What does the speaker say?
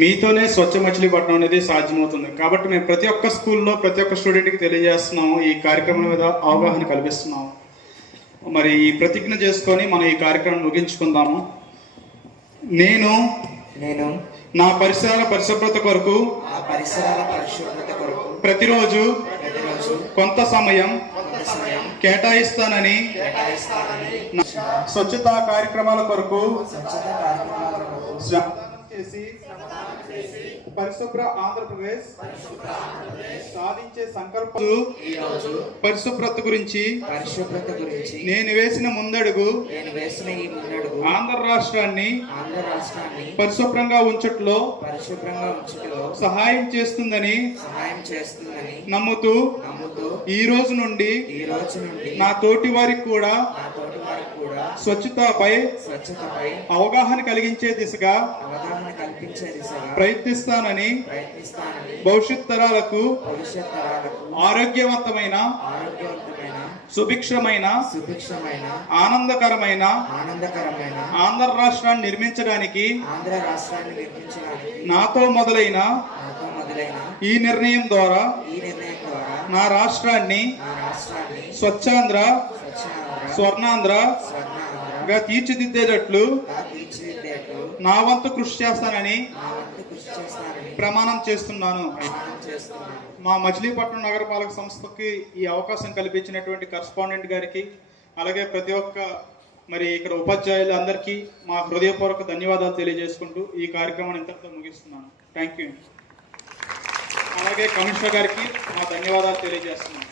మీతోనే స్వచ్ఛ మచిలీపట్నం అనేది సాధ్యమవుతుంది. కాబట్టి మేము ప్రతి ఒక్క స్కూల్లో ప్రతి ఒక్క స్టూడెంట్కి తెలియజేస్తున్నాము, ఈ కార్యక్రమం మీద అవగాహన కల్పిస్తున్నాము. మరి ఈ ప్రతిజ్ఞ చేసుకొని మనం ఈ కార్యక్రమం ముగించుకుందాము. నేను నా పరిసరాల పరిశుభ్రత కొరకు ప్రతిరోజు కొంత సమయం కేటాయిస్తానని, స్వచ్ఛతా కార్యక్రమాల కొరకు చేసి పరిశుభ్ర ఆంధ్రప్రదేశ్ సాధించే సంకల్పం. పరిశుభ్రత గురించి నేను వేసిన ముందడుగు ఆంధ్ర రాష్ట్రాన్ని పరిశుభ్రంగా ఉంచట్లో సహాయం చేస్తుందని నమ్ముతూ ఈ రోజు నుండి నా తోటి వారికి కూడా స్వచ్ఛతపై అవగాహన కలిగించే దిశగా ప్రయత్నిస్తానని, భవిష్యత్ తరాలకు ఆరోగ్యవంతమైన, సుభిక్షమైన, ఆనందకరమైన ఆంధ్ర రాష్ట్రాన్ని నిర్మించడానికి నాతో మొదలైన ఈ నిర్ణయం ద్వారా నా రాష్ట్రాన్ని స్వచ్ఛాంధ్ర, స్వర్ణాంధ్రగా తీర్చిదిద్దేటట్లు నా వంతు కృషి చేస్తానని ప్రమాణం చేస్తున్నాను. మా మచిలీపట్నం నగరపాలక సంస్థకి ఈ అవకాశం కల్పించినటువంటి కరస్పాండెంట్ గారికి, అలాగే ప్రతి ఒక్క ఇక్కడ ఉపాధ్యాయులు అందరికీ మా హృదయపూర్వక ధన్యవాదాలు తెలియజేసుకుంటూ ఈ కార్యక్రమాన్ని ఇంతటితో ముగిస్తున్నాను. Thank you. అలాగే కమిషనర్ గారికి మా ధన్యవాదాలు తెలియజేస్తున్నాను.